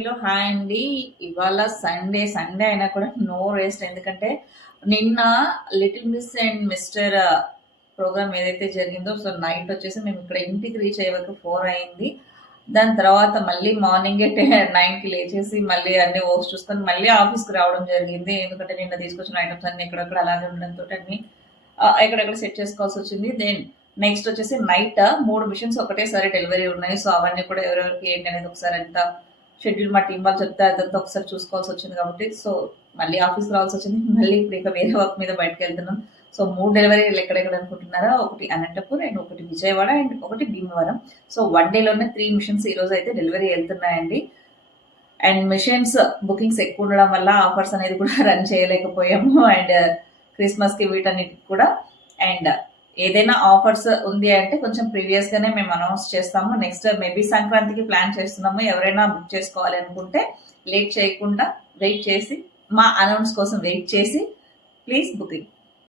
Hello hi అండి. ఇవాళ Sunday అయినా కూడా నో రెస్ట్. ఎందుకంటే నిన్న little miss and mister program ఏదైతే జరిగిందో, సో నైట్ వచ్చేసి మేము ఇక్కడ ఇంటికి రీచ్ అయ్యే వరకు 4 అయింది. దాని తర్వాత మళ్ళీ మార్నింగే 9కి లేచేసి మళ్ళీ అన్ని వర్క్స్ చూసుకొని మళ్ళీ ఆఫీస్కి రావడం జరిగింది. ఎందుకంటే నిన్న తీసుకొచ్చిన ఐటమ్స్ అన్ని ఎక్కడెక్కడ అలాగే ఉండడంతో అన్ని ఎక్కడెక్కడ సెట్ చేసుకోవాల్సి వచ్చింది. దెన్ నెక్స్ట్ వచ్చేసి నైట్ 3 మిషన్స్ ఒకటేసారి డెలివరీ ఉన్నాయి. సో అవన్నీ కూడా ఎవరెవరికి ఏంటి అనేది ఒకసారి అంతా షెడ్యూల్ మా టీం వాళ్ళు చెప్తే అదంతా ఒకసారి చూసుకోవాల్సి వచ్చింది కాబట్టి సో మళ్ళీ ఆఫీస్కి రావాల్సి వచ్చింది. మళ్ళీ ఇప్పుడు ఇక వేరే వర్క్ మీద బయటకు వెళ్తున్నాం. సో 3 డెలివరీలు ఎక్కడెక్కడ అనుకుంటున్నారా? ఒకటి అనంతపూర్ అండ్ ఒకటి విజయవాడ అండ్ ఒకటి భీమవరం. సో 1 డేలోనే 3 మిషన్స్ ఈ రోజు అయితే డెలివరీ వెళ్తున్నాయండి. అండ్ మిషన్స్ బుకింగ్స్ ఎక్కువ ఉండడం వల్ల ఆఫర్స్ అనేది కూడా రన్ చేయలేకపోయాము. అండ్ క్రిస్మస్కి వీటన్నిటికి కూడా అండ్ ఏదైనా ఆఫర్స్ ఉంది అంటే కొంచెం ప్రీవియస్ గానే మేము అనౌన్స్ చేస్తాము. నెక్స్ట్ మేబీ సంక్రాంతికి ప్లాన్ చేస్తున్నాము. ఎవరైనా బుక్ చేసుకోవాలి అనుకుంటే లేట్ చేయకుండా వెయిట్ చేసి మా అనౌన్స్ కోసం వెయిట్ చేసి ప్లీజ్ బుకింగ్.